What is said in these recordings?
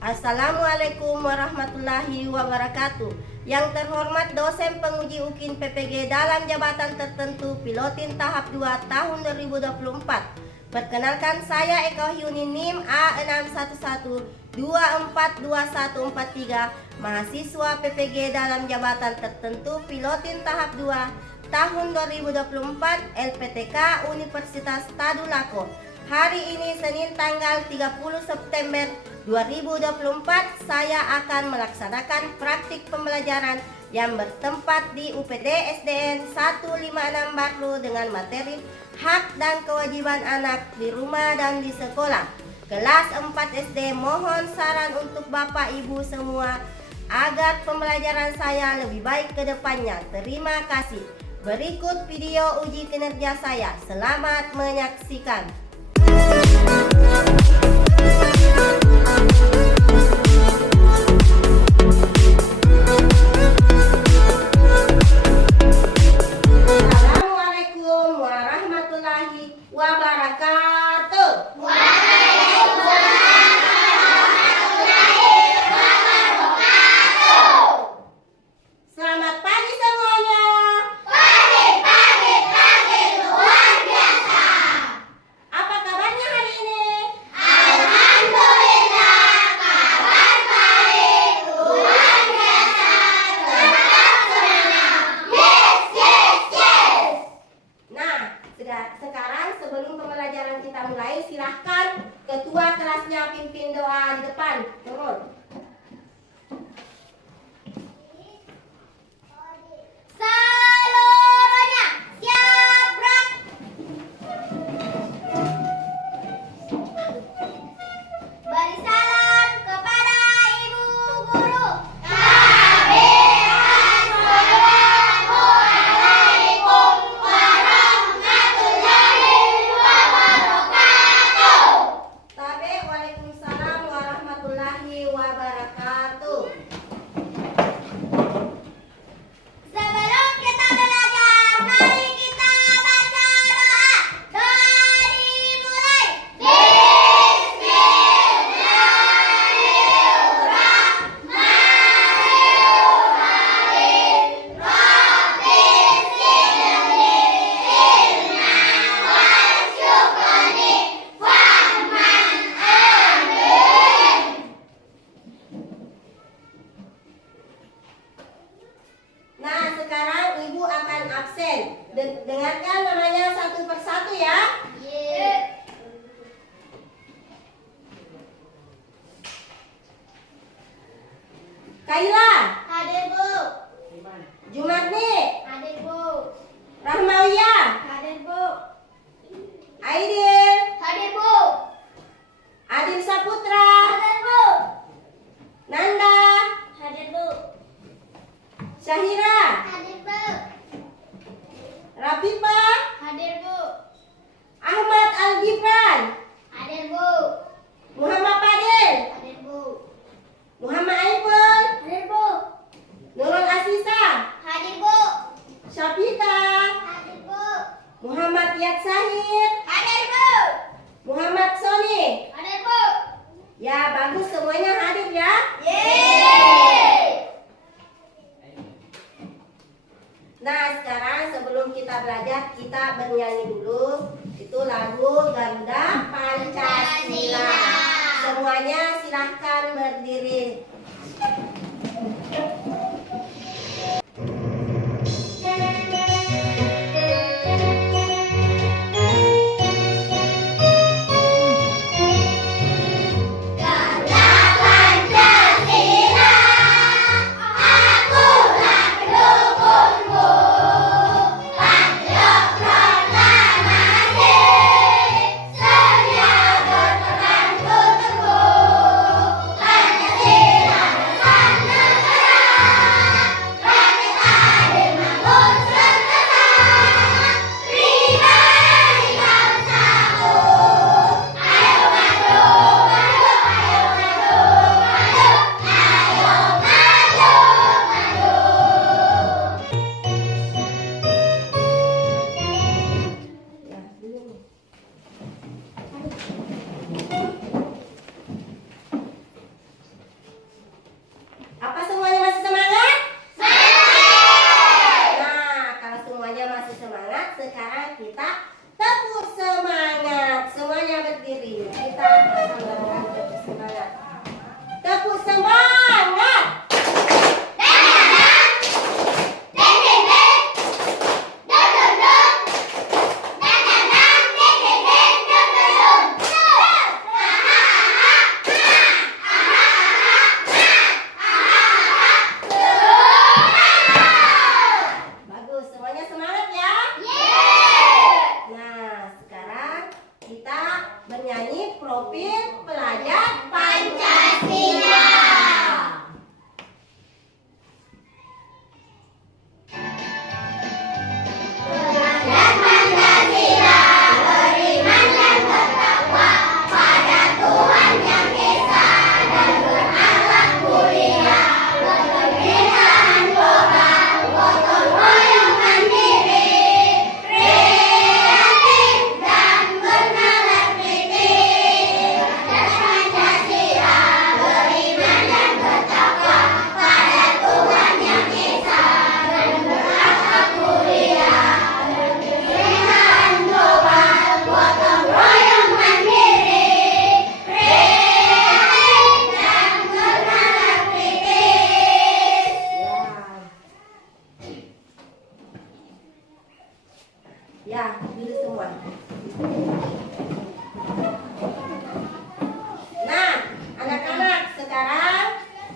Assalamualaikum warahmatullahi wabarakatuh. Yang terhormat dosen penguji UKIN PPG dalam jabatan tertentu pilotin tahap 2 tahun 2024. Perkenalkan, saya Eko Hyuni NIM A6112424143, mahasiswa PPG dalam jabatan tertentu pilotin tahap 2 tahun 2024 LPTK Universitas Tadulako. Hari ini Senin tanggal 30 September 2024 saya akan melaksanakan praktik pembelajaran yang bertempat di UPD SDN 156 Barlo dengan materi hak dan kewajiban anak di rumah dan di sekolah. Kelas 4 SD, mohon saran untuk Bapak Ibu semua agar pembelajaran saya lebih baik ke depannya. Terima kasih. Berikut video uji kinerja saya. Selamat menyaksikan. Assalamualaikum warahmatullahi wabarakatuh. Waalaikumsalam warahmatullahi wabarakatuh. Selamat pagi semuanya. Pagi luar biasa. Apa kabarnya hari ini? Alhamdulillah, kabar baik, luar biasa, tetap semangat. Yes. Nah, sekarang sebelum pembelajaran kita mulai, silahkan ketua kelasnya pimpin doa di depan. Turun. Seluruhnya siap gerak. Beri salam kepada ibu guru. Assalamualaikum warahmatullahi wabarakatuh. Tabe, waalaikumsalam warahmatullahi wabarakatuh. Sebelum kita belajar, mari kita baca doa. Doa dimulai. Bismillahirrahmanirrahim. Rabbis sirli ilma warzuqni fahman. Amin. Nah, sekarang ibu akan absen. Dengarkan namanya satu persatu ya. Kaila, Hadir Bu. Jumatni, Hadir Bu. Rahmawiyah, Hadir Bu. Aidil, Hadir Bu. Adil Saputra, Hadir Bu. Nanda, Hadir Bu. Syahira, Hadir Bu. Rafifa, Hadir Bu. Ahmad Al-Gibran, Hadir Bu. Muhammad Fadil, Hadir Bu. Muhammad Aiful, Hadir Bu. Nurul Asisa, Hadir Bu. Syafika, Hadir Bu. Muhammad Yad Sahid, Hadir Bu. Muhammad Soni. Hadir Bu. Ya, bagus, semuanya hadir ya. Yeay. Nah, sekarang sebelum kita belajar, kita bernyanyi dulu. Itu lagu Garuda Pancasila. Semuanya silahkan berdiri. Garuda Pancasila, akulah pendukungmu. Panjang proklamasi, sedia berperan untukmu. Pancasila bersama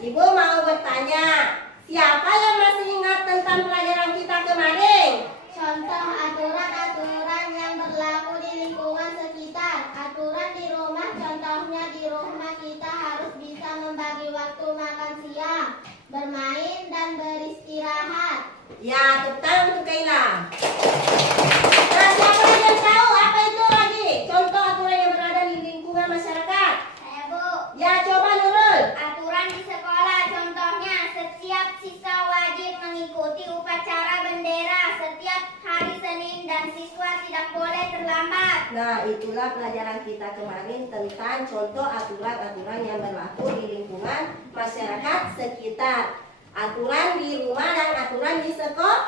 Ibu mau bertanya, siapa yang masih ingat tentang pelajaran kita kemarin? Contoh aturan-aturan yang berlaku di lingkungan sekitar. Aturan di rumah, contohnya di rumah kita harus bisa membagi waktu makan siang, bermain, dan beristirahat. Ya, tepuk tangan untuk Kaila. Nah, siapa lagi yang tahu apa itu lagi? Contoh aturan yang berada di lingkungan masyarakat. Saya, Bu. Ya, coba Nurul. Aturan di sekolah, contohnya setiap siswa wajib mengikuti upacara bendera setiap hari Senin dan siswa tidak boleh terlambat. Nah, itulah pelajaran kita kemarin tentang contoh aturan-aturan yang berlaku di lingkungan masyarakat sekitar. Aturan di rumah dan aturan di sekolah.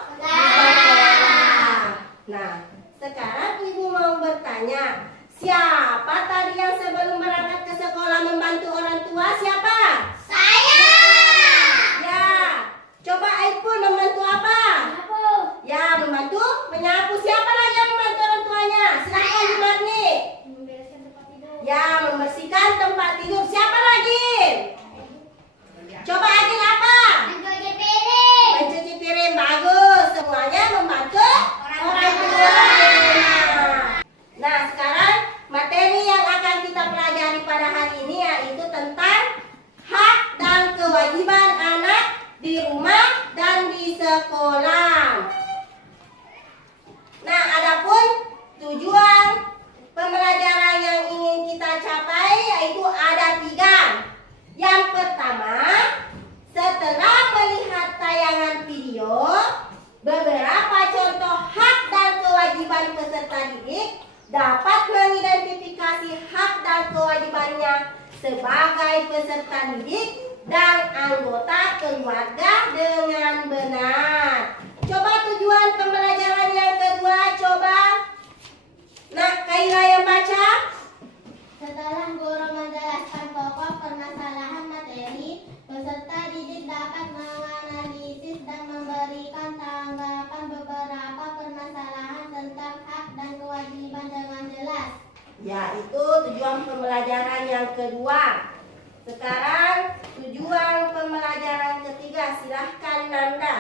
Nah, sekarang Ibu mau bertanya, siapa tadi yang sebelum berangkat ke sekolah membantu orang tua? Siapa? Saya. Ya, coba Aipun membantu apa? Ya, membantu menyapu. Siapa lagi yang membantu orang tuanya? Silakan Jumarni. Membereskan tempat tidur. Ya, membersihkan tempat tidur. Siapa lagi? Coba Agil apa? Mencuci piring. Mencuci piring. Bagus. Semuanya membantu orang tua. Nah, sekarang materi yang akan kita pelajari pada hari ini yaitu tentang hak dan kewajiban anak di rumah dan di sekolah. Nah, adapun tujuan pembelajaran yang ingin kita capai yaitu ada 3. Yang pertama, setelah melihat tayangan video, beberapa contoh hak dan kewajiban peserta didik dapat mengidentifikasi hak dan kewajibannya sebagai peserta didik dan anggota keluarga dengan benar. Coba tujuan pembelajaran yang kedua, coba. Nah, Kaila yang baca. Setelah guru menjelaskan pokok permasalahan materi, peserta didik dapat menganalisis dan memberikan tanggapan beberapa permasalahan tentang hak dan kewajiban dengan jelas. Ya, itu tujuan pembelajaran yang kedua. Sekarang tujuan pembelajaran ketiga, silahkan Nanda.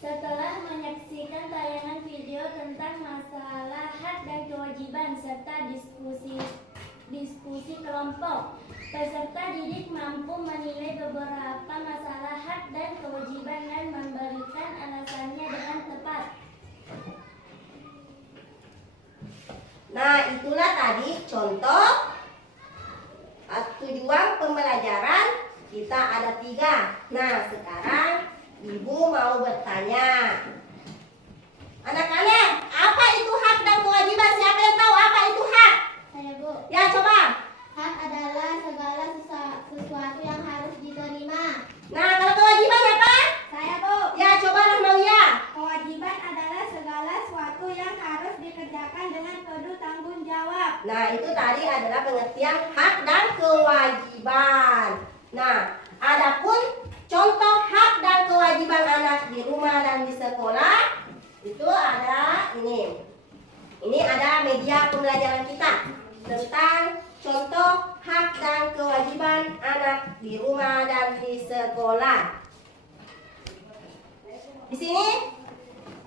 Setelah menyaksikan tayangan video tentang masalah hak dan kewajiban serta diskusi kelompok, peserta didik mampu menilai beberapa masalah hak dan kewajiban dan memberikan alasannya dengan tepat. Nah, itulah tadi contoh tujuan pembelajaran kita ada 3. Nah, sekarang Ibu mau bertanya. Anak-anak, apa itu hak dan kewajiban? Siapa yang tahu apa itu hak? Saya, Bu. Ya, coba. Hak adalah segala sesuatu yang harus diterima. Nah, kalau kewajiban apa? Saya, Bu. Ya, coba Rahmawiyah. Kewajiban adalah segala sesuatu yang harus dikerjakan dengan penuh tanggung jawab. Nah, itu tadi adalah pengertian hak dan kewajiban. Nah, adapun contoh hak dan kewajiban anak di rumah dan di sekolah itu ada ini. Ini ada media pembelajaran kita tentang contoh hak dan kewajiban anak di rumah dan di sekolah. Di sini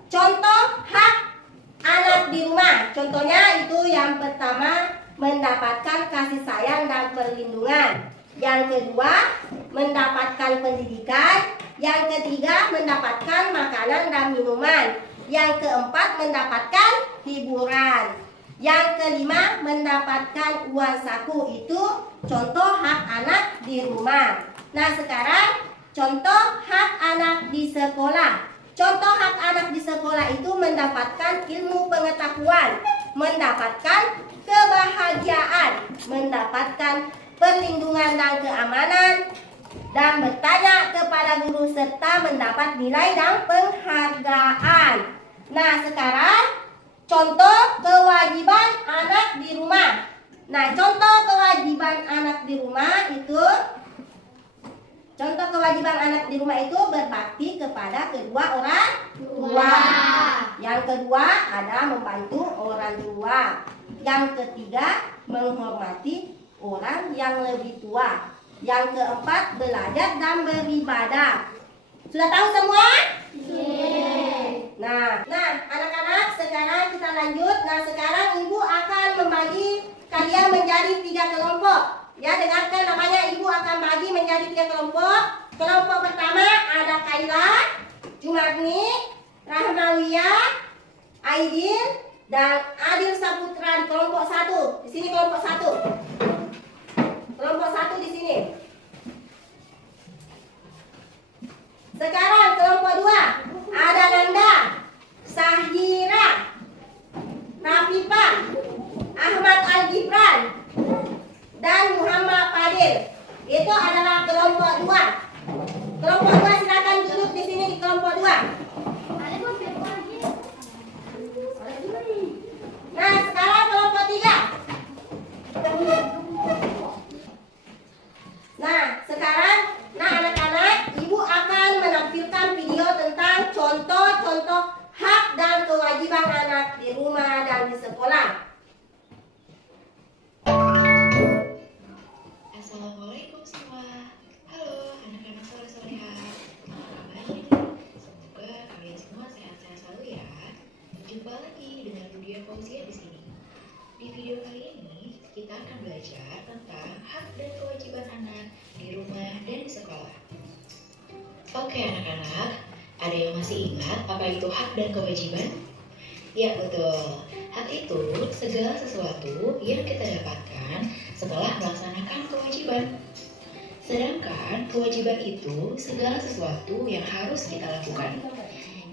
contoh hak anak di rumah. Contohnya itu yang pertama mendapatkan kasih sayang dan perlindungan. Yang kedua mendapatkan pendidikan. Yang ketiga mendapatkan makanan dan minuman. Yang keempat mendapatkan hiburan. Yang kelima mendapatkan uang saku. Itu contoh hak anak di rumah. Nah, sekarang contoh hak anak di sekolah. Contoh hak anak di sekolah itu mendapatkan ilmu pengetahuan, mendapatkan kebahagiaan, mendapatkan perlindungan dan keamanan, dan bertanya kepada guru serta mendapat nilai dan penghargaan. Nah, sekarang contoh kewajiban anak di rumah. Nah, contoh kewajiban anak di rumah itu berbakti kepada kedua orang tua. Yang kedua ada membantu orang tua. Yang ketiga menghormati orang yang lebih tua. Yang keempat, belajar dan beribadah. Sudah tahu semua? Nah, anak-anak, sekarang kita lanjut. Nah, sekarang ibu akan membagi kalian menjadi 3 kelompok. Ya, dengarkan namanya, ibu akan bagi menjadi 3 kelompok. Kelompok pertama ada Kaila, Jumarni, Rahmawiyah, Aidin, dan Adil Saputra di kelompok 1. Di sini kelompok 1. Kelompok 1 di sini. Sekarang kelompok 2 ada Nanda, Sahira, Rafifah, Ahmad Al-Gibran, dan Muhammad Fadil. Itu adalah kelompok 2. Kelompok 2 silakan duduk di sini di kelompok 2. Nah, sekarang kelompok 3. Nah, sekarang anak-anak, ibu akan menampilkan video tentang contoh-contoh hak dan kewajiban anak di rumah dan di sekolah. Assalamualaikum semua. Halo anak-anak soleh-soleha. Apa kabarnya nih? Semoga kalian semua sehat-sehat selalu ya. Jumpa lagi dengan Budia Fauzia di sini. Di video kali ini kita akan belajar tentang hak dan kewajiban anak di rumah dan di sekolah. Oke anak-anak, ada yang masih ingat apa itu hak dan kewajiban? Ya betul, hak itu segala sesuatu yang kita dapatkan setelah melaksanakan kewajiban. Sedangkan kewajiban itu segala sesuatu yang harus kita lakukan.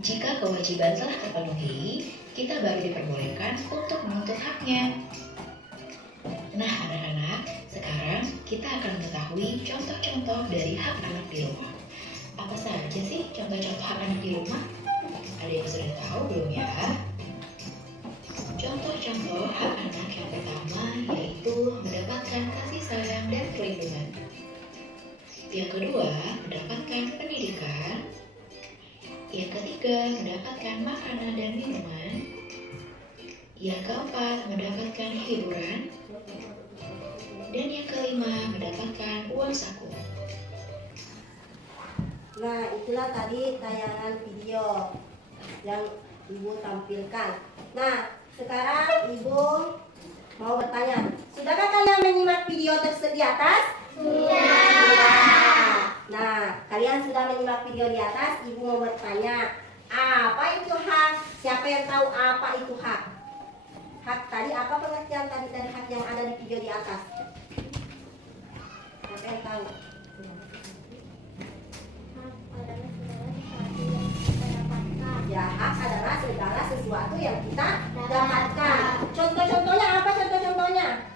Jika kewajiban telah terpenuhi, kita baru diperbolehkan untuk menuntut haknya. Nah anak-anak, sekarang kita akan mengetahui contoh-contoh dari hak anak di rumah. Apa saja sih contoh-contoh hak anak di rumah? Ada yang sudah tahu belum ya? Contoh-contoh hak anak yang pertama yaitu mendapatkan kasih sayang dan perlindungan. Yang kedua, mendapatkan pendidikan. Yang ketiga, mendapatkan makanan dan minuman. Yang keempat, mendapatkan hiburan. Dan yang kelima, mendapatkan uang saku. Nah, itulah tadi tayangan video yang ibu tampilkan. Nah, sekarang ibu mau bertanya, sudahkah kalian menyimak video tersebut di atas? Sudah. Nah, kalian sudah menyimak video di atas, ibu mau bertanya, apa itu hak? Siapa yang tahu apa itu hak? Hak tadi, apa pengertian tadi dari hak yang ada di video di atas? Siapa yang tahu? Ya, hak adalah segala sesuatu yang kita dapatkan. Contoh-contohnya apa? Contoh-contohnya?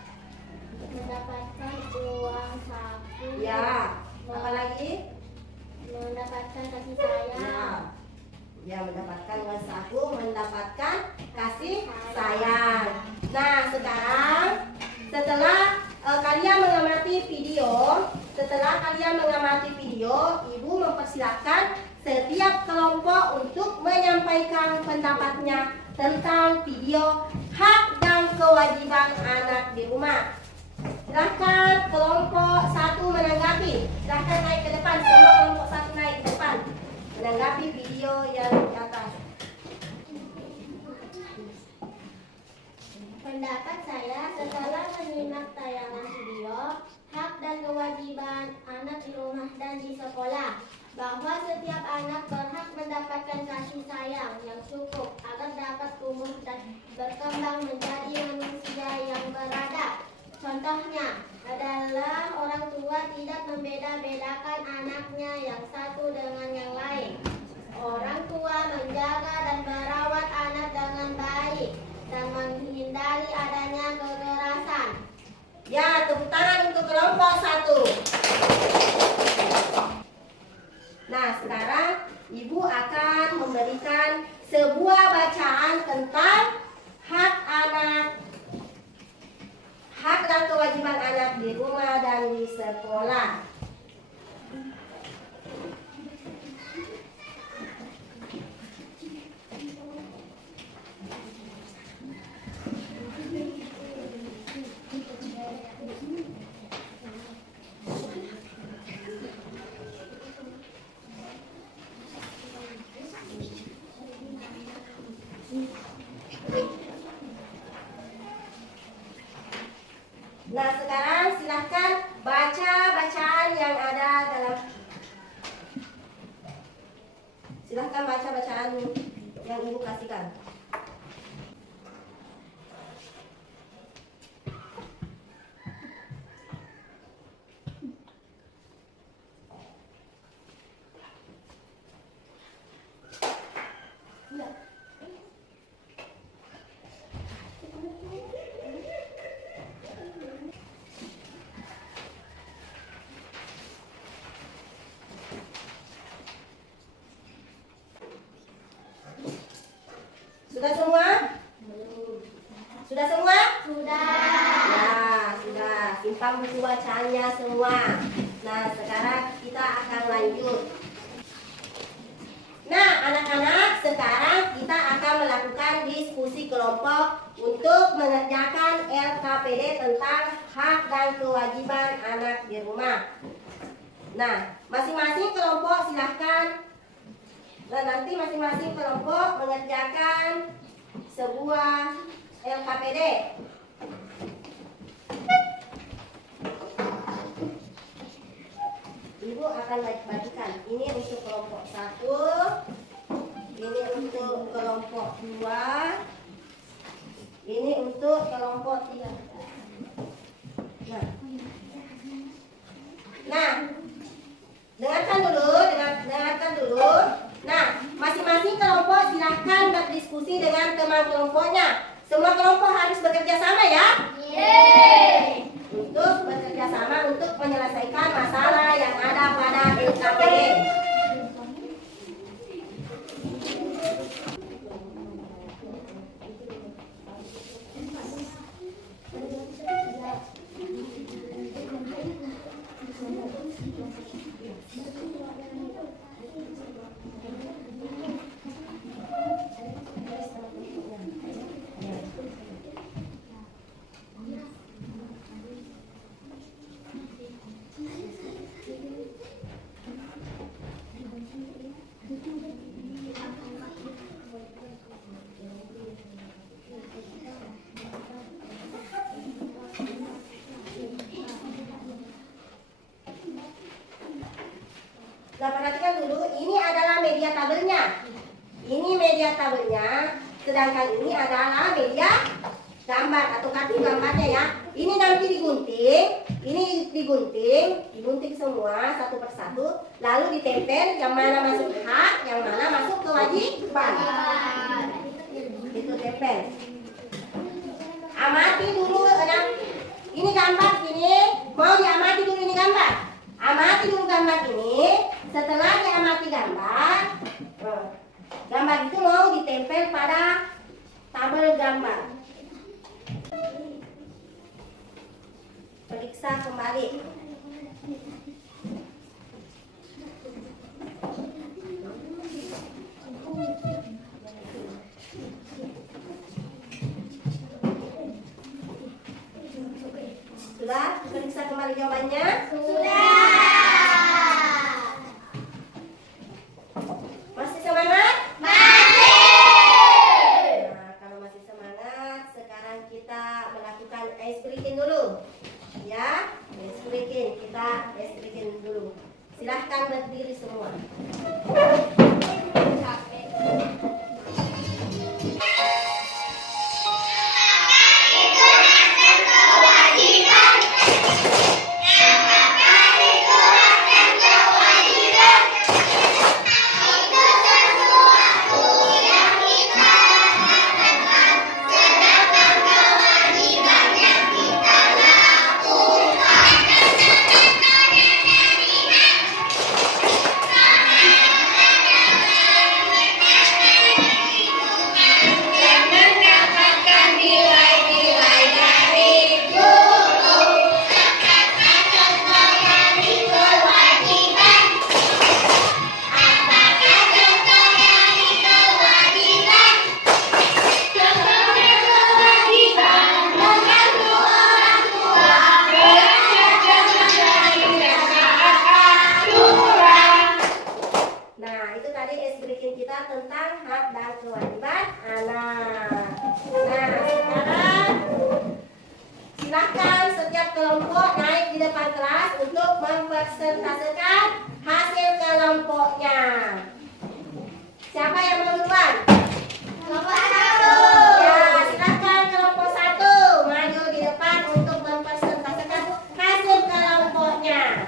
Mendapatkan uang saku. Ya, apa lagi? Mendapatkan kasih sayang. Ya, mendapatkan uang saku, mendapatkan kasih sayang. Nah, sekarang setelah kalian mengamati video, ibu mempersilahkan setiap kelompok untuk menyampaikan pendapatnya tentang video hak dan kewajiban anak di rumah. Silahkan kelompok 1 menanggapi. Silahkan naik ke depan, semua kelompok 1 naik ke depan menanggapi video yang di atas. Pendapat saya setelah menyimak tayangan video hak dan kewajiban anak di rumah dan di sekolah, bahwa setiap anak berhak mendapatkan kasih sayang yang cukup agar dapat tumbuh dan berkembang menjadi manusia yang beradab. Contohnya adalah orang tua tidak membeda-bedakan anaknya yang satu dengan yang lain. Orang tua menjaga dan merawat anak dengan baik dan menghindari adanya kekerasan. Ya, tepuk tangan untuk kelompok 1. Nah, sekarang ibu akan memberikan sebuah bacaan tentang hak anak, hak dan kewajiban anak di rumah dan di sekolah. Silahkan baca bacaan yang ibu kasihkan. Sudah semua? Sudah semua? Sudah. Ya, sudah. Simpan buku bacaannya semua. Nah, sekarang kita akan lanjut. Nah, anak-anak, sekarang kita akan melakukan diskusi kelompok untuk mengerjakan LKPD tentang hak dan kewajiban anak di rumah. Nah, masing-masing kelompok silahkan. Nah, nanti masing-masing kelompok mengerjakan sebuah LKPD. Ibu akan bagikan. Ini untuk kelompok 1, ini untuk kelompok 2, ini untuk kelompok 3. Nah, dengarkan dulu. Nah, masing-masing kelompok silahkan berdiskusi dengan teman kelompoknya. Semua kelompok harus bekerja sama ya. Yeay. Untuk bekerja sama untuk menyelesaikan masalah yang ada pada LKPD. Nah, perhatikan dulu, ini adalah media tabelnya. Ini media tabelnya, sedangkan ini adalah media gambar atau kartu gambarnya ya. Ini nanti digunting semua satu persatu, lalu ditempel yang mana masuk hak, yang mana masuk kewajiban. Itu tempel. Amati dulu, ini gambar ini, mau diamati dulu ini gambar. Amati dulu gambar ini. Setelah diamati gambar itu mau ditempel pada tabel gambar. Periksa kembali. Sudah? Periksa kembali jawabannya? Sudah. Masih semangat? Masih. Nah, kalau masih semangat, sekarang kita melakukan ice breaking dulu. Ya, ice breaking. Kita ice breaking dulu. Silahkan berdiri semua. kelompok naik di depan kelas untuk mempresentasikan hasil kelompoknya. Siapa yang mau duluan? Kelompok 1. Ya, silakan kelompok 1 maju di depan untuk mempresentasikan hasil kelompoknya.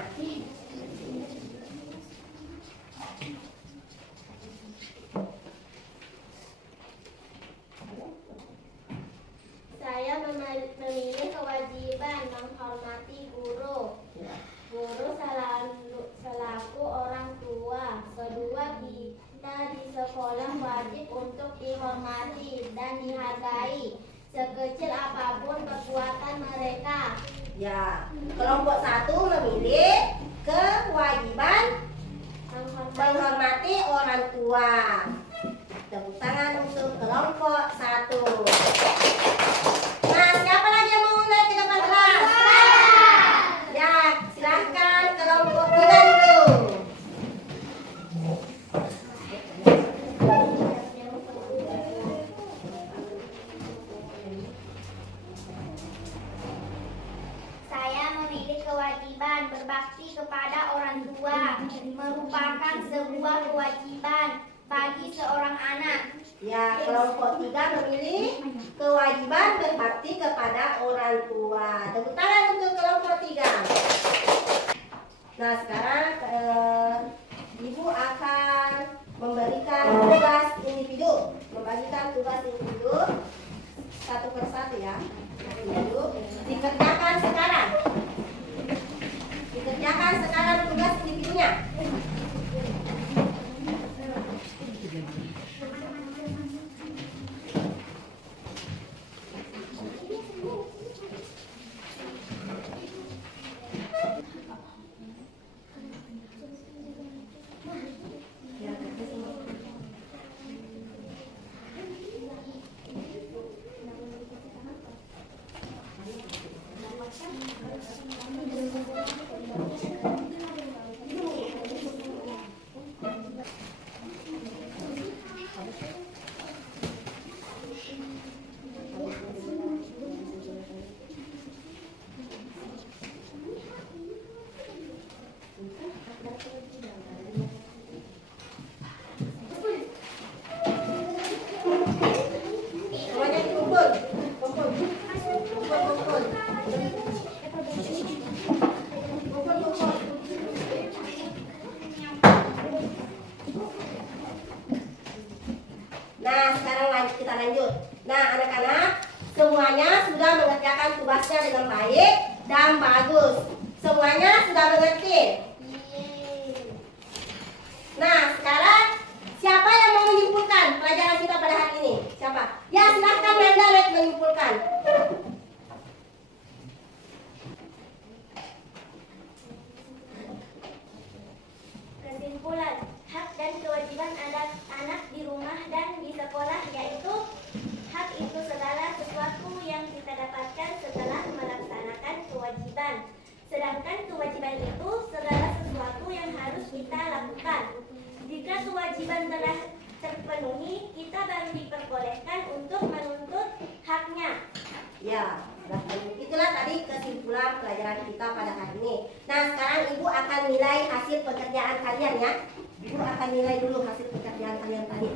Saya memilih kewajiban menghormati guru. Guru selaku orang tua. Kedua, kita di sekolah wajib untuk dihormati dan dihargai, sekecil apapun perbuatan mereka. Ya, kelompok 1 memilih kewajiban menghormati orang tua. Tepuk tangan untuk kelompok 1. Nah, siapa lagi yang mau naik ke depan kelas? Ya, silahkan kelompok 3 dulu. Saya memilih kewajiban berbakti kepada orang tua, merupakan sebuah kewajiban bagi seorang anak. Ya, kelompok 3 memilih kewajiban berbakti kepada orang tua. Tepuk tangan untuk kelompok 3. Nah, sekarang Ibu akan memberikan tugas individu, membagikan tugas individu satu persatu ya. Individu dikerjakan sekarang. Dikerjakan sekarang tugas individunya. Semuanya dikumpul. Kumpul. Kumpul, kumpul. Kumpul, kumpul. Nah, sekarang kita lanjut. Nah, anak-anak, semuanya sudah mengerjakan tugasnya dengan baik dan bagus. Semuanya sudah mengerti. Nah, sekarang siapa yang mau menyimpulkan pelajaran kita pada hari ini? Siapa? Ya, silahkan Nanda menyimpulkan. Kesimpulan, hak dan kewajiban anak-anak di rumah dan di sekolah yaitu hak itu segala sesuatu yang kita dapatkan setelah melaksanakan kewajiban. Sedangkan kewajiban itu segala sesuatu yang harus kita lakukan. Jika kewajiban telah terpenuhi, kita baru diperbolehkan untuk menuntut haknya. Ya, itulah tadi kesimpulan pelajaran kita pada hari ini. Nah, sekarang Ibu akan nilai hasil pekerjaan kalian ya. Ibu akan nilai dulu hasil pekerjaan kalian tadi.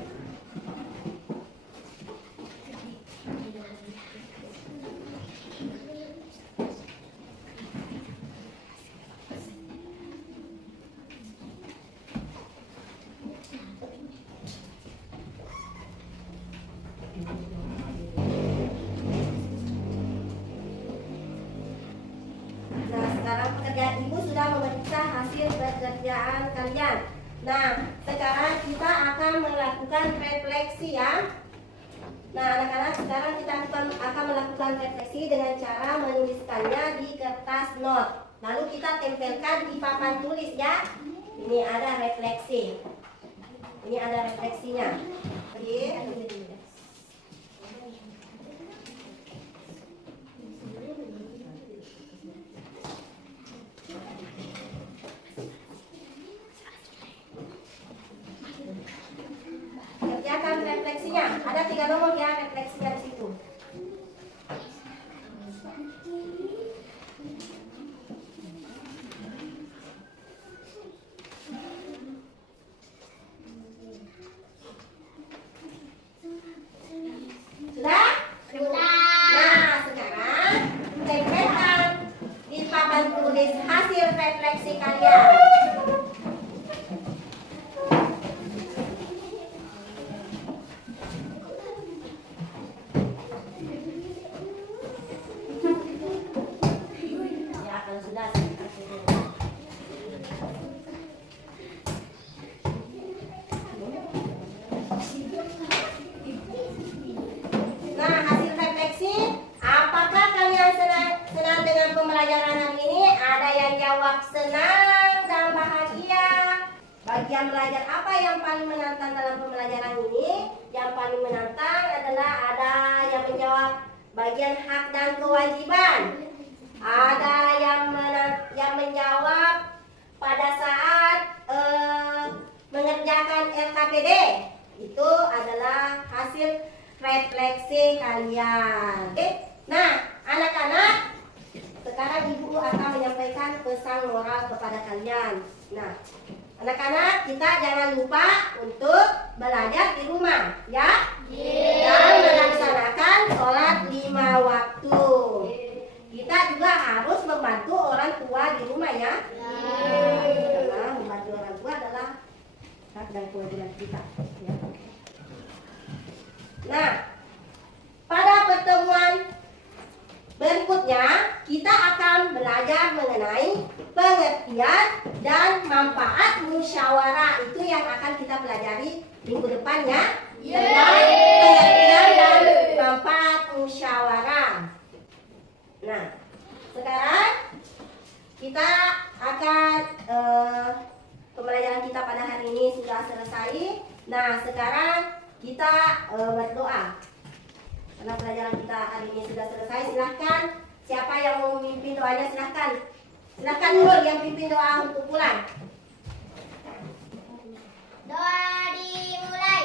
Nah, sekarang pekerjaan Ibu sudah memeriksa hasil pekerjaan kalian. Nah, sekarang kita akan melakukan refleksi ya. Nah, anak-anak, sekarang kita akan melakukan refleksi dengan cara menuliskannya di kertas not. Lalu kita tempelkan di papan tulis ya. Ini ada refleksi. Ini ada refleksinya. Oke. Kerjakan refleksinya. Ada 3 nomor ya refleksinya di situ. kalian. Ya, kalau sudah saya kasih dulu. Nah, hasil refleksi, apakah kalian senang dengan pembelajaran hari ini? Ada yang jawab senang dan bahagia. Bagian belajar apa yang paling menantang dalam pembelajaran ini? Yang paling menantang adalah ada yang menjawab bagian hak dan kewajiban. Ada yang menjawab pada saat mengerjakan LKPD. Itu adalah hasil refleksi kalian. Oke? Nah, anak-anak, sekarang ibu akan menyampaikan pesan moral kepada kalian. Nah, anak-anak, kita jangan lupa untuk belajar di rumah, ya? Dan melaksanakan sholat 5 waktu. Kita juga harus membantu orang tua di rumah, ya? Karena membantu orang tua adalah hak dan kewajiban kita, ya. Nah, pada pertemuan berikutnya kita akan belajar mengenai pengertian dan manfaat musyawarah. Itu yang akan kita pelajari minggu depan, ya. Tentang pengertian dan manfaat musyawarah. Nah, sekarang kita akan pembelajaran kita pada hari ini sudah selesai. Nah, sekarang kita berdoa. Karena pelajaran kita hari ini sudah selesai, silahkan siapa yang mau memimpin doanya, silahkan. Silahkan Nurul yang pimpin doa untuk pulang. Doa dimulai.